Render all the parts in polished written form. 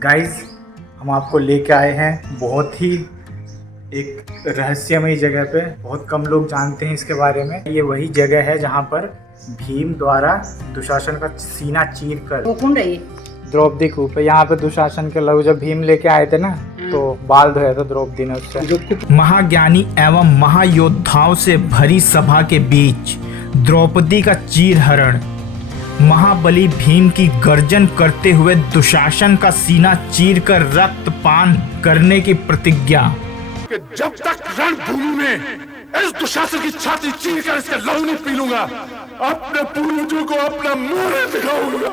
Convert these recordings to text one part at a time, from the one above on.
Guys, हम आपको लेके आए हैं बहुत ही एक रहस्यमयी जगह पे। बहुत कम लोग जानते हैं इसके बारे में। ये वही जगह है जहाँ पर भीम द्वारा दुशासन का सीना चीर कर द्रौपदी कूप है। यहाँ पे दुशासन के लहू जब भीम लेके आए थे ना, तो बाल धोया था द्रौपदी ने उससे। महाज्ञानी एवं महायोद्धाओं से भरी सभा के बीच द्रौपदी का चीर हरण, महाबली भीम की गर्जन करते हुए दुशासन का सीना चीरकर रक्तपान करने की प्रतिज्ञा। कि जब तक रणभूमि में इस दुशासन की छाती चीरकर इसका लहू नहीं पी लूंगा, अपने पूर्वजों को अपना मुंह दिखाऊंगा।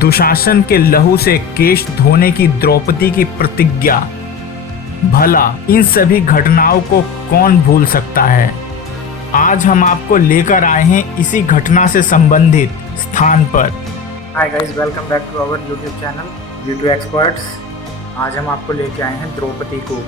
दुशासन के लहू से केश धोने की द्रौपदी की प्रतिज्ञा। भला इन सभी घटनाओं को कौन भूल सकता है। आज हम आपको लेकर आए हैं इसी घटना से संबंधित स्थान पर। Hi guys, welcome back to our YouTube channel V two experts. आज हम आपको लेके आए हैं द्रौपदी कूप।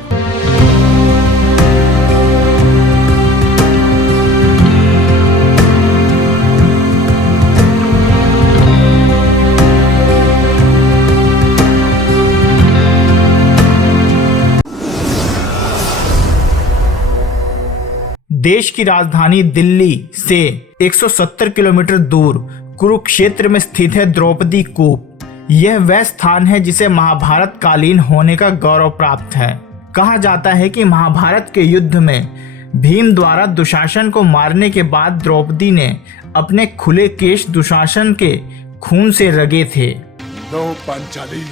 देश की राजधानी दिल्ली से 170 किलोमीटर दूर कुरुक्षेत्र में स्थित है द्रौपदी कूप। यह वह स्थान है जिसे महाभारत कालीन होने का गौरव प्राप्त है। कहा जाता है कि महाभारत के युद्ध में भीम द्वारा दुशासन को मारने के बाद द्रौपदी ने अपने खुले केश दुशासन के खून से रगे थे। लो पांचाली,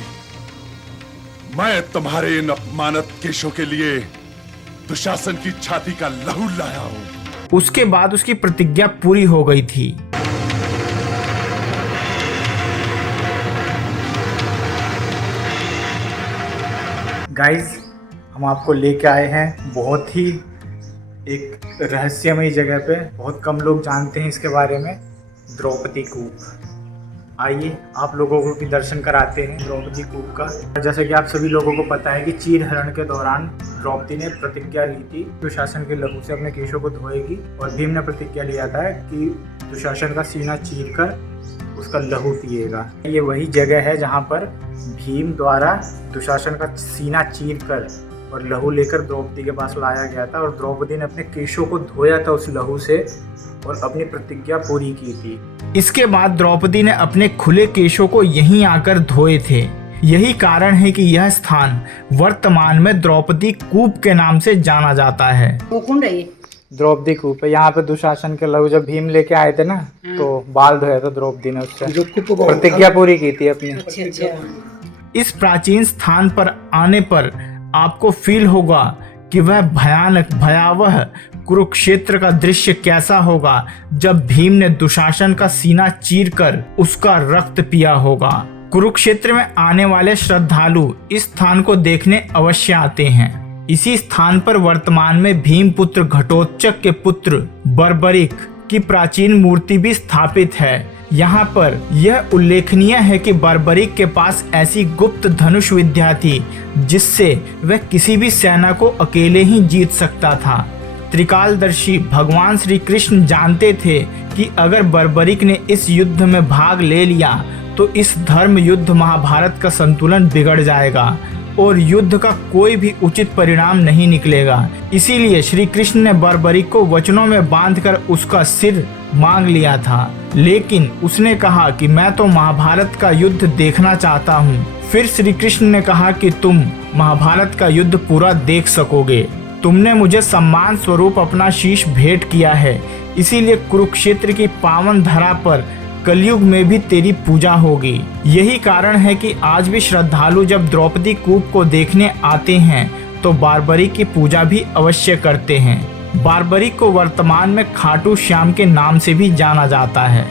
मैं तुम्हारे इन अपमानित केशों के लिए दुशासन की छाती का लहू लाया हूं। उसके बाद उसकी प्रतिज्ञा पूरी हो गई थी। गाइस, हम आपको लेके आए हैं बहुत ही एक रहस्यमयी जगह पे। बहुत कम लोग जानते हैं इसके बारे में, द्रौपदी कूप। आइए आप लोगों को भी दर्शन कराते हैं द्रौपदी कूप का। जैसा कि आप सभी लोगों को पता है कि चीर हरण के दौरान द्रौपदी ने प्रतिज्ञा ली थी दुशासन के लहू से अपने केशों को धोएगी, और भीम ने प्रतिज्ञा लिया था कि दुशासन का सीना चीर कर उसका लहू पिएगा। ये वही जगह है जहाँ पर भीम द्वारा दुशासन का सीना चीर कर और लहू लेकर द्रौपदी के पास लाया गया था, और द्रौपदी ने अपने केशों को धोया था उस लहू से और अपनी प्रतिज्ञा पूरी की थी। इसके बाद द्रौपदी ने अपने खुले केशों को यहीं आकर धोए थे। यही कारण है कि यह स्थान वर्तमान में द्रौपदी कूप के नाम से जाना जाता है। द्रौपदी कूप है। यहाँ पे दुशासन के लहू जब भीम लेके आए थे ना, तो बाल धोया था द्रौपदी ने उससे, प्रतिज्ञा पूरी की थी अपनी। इस प्राचीन स्थान पर आने पर आपको फील होगा कि वह भयानक भयावह कुरुक्षेत्र का दृश्य कैसा होगा जब भीम ने दुशासन का सीना चीरकर उसका रक्त पिया होगा। कुरुक्षेत्र में आने वाले श्रद्धालु इस स्थान को देखने अवश्य आते हैं। इसी स्थान पर वर्तमान में भीम पुत्र घटोत्कच के पुत्र बर्बरिक की प्राचीन मूर्ति भी स्थापित है। यहाँ पर यह उल्लेखनीय है कि बर्बरिक के पास ऐसी गुप्त धनुष विद्या थी जिससे वह किसी भी सेना को अकेले ही जीत सकता था। त्रिकालदर्शी भगवान श्री कृष्ण जानते थे कि अगर बर्बरिक ने इस युद्ध में भाग ले लिया तो इस धर्म युद्ध महाभारत का संतुलन बिगड़ जाएगा और युद्ध का कोई भी उचित परिणाम नहीं निकलेगा। इसीलिए श्री कृष्ण ने बर्बरिक को वचनों में बांधकर उसका सिर मांग लिया था, लेकिन उसने कहा कि मैं तो महाभारत का युद्ध देखना चाहता हूँ। फिर श्री कृष्ण ने कहा कि तुम महाभारत का युद्ध पूरा देख सकोगे। तुमने मुझे सम्मान स्वरूप अपना शीश भेंट किया है, इसीलिए कुरुक्षेत्र की पावन धरा पर कलयुग में भी तेरी पूजा होगी। यही कारण है कि आज भी श्रद्धालु जब द्रौपदी कूप को देखने आते हैं तो बार्बरिक की पूजा भी अवश्य करते हैं। बार्बरिक को वर्तमान में खाटू श्याम के नाम से भी जाना जाता है।